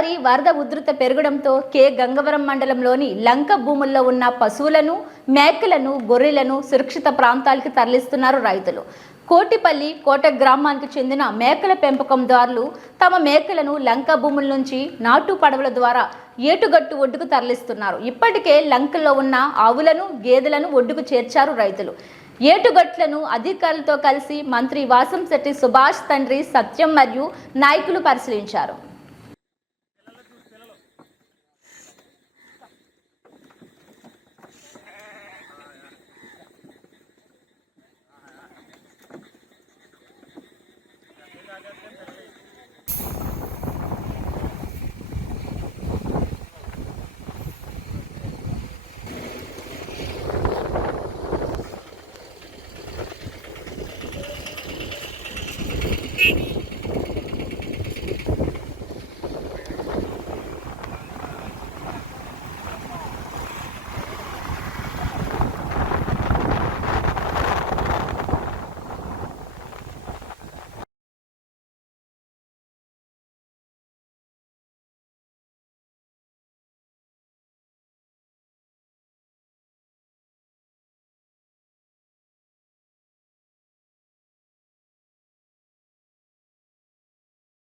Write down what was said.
గోదావరి వరద ఉధృత పెరగడంతో గంగవరం మండలంలోని లంక భూముల్లో ఉన్న పశువులను, మేకలను, గొర్రెలను సురక్షిత ప్రాంతాలకు తరలిస్తున్నారు రైతులు. కోటిపల్లి కోట గ్రామానికి చెందిన మేకల పెంపకందారులు తమ మేకలను లంక భూముల నుంచి నాటు పడవల ద్వారా ఏటుగట్టు ఒడ్డుకు తరలిస్తున్నారు. ఇప్పటికే లంకల్లో ఉన్న ఆవులను, గేదెలను ఒడ్డుకు చేర్చారు రైతులు. ఏటుగట్లను అధికారులతో కలిసి మంత్రి వాసంశెట్టి సుభాష్ తండ్రి సత్యం మరియు నాయకులు పరిశీలించారు.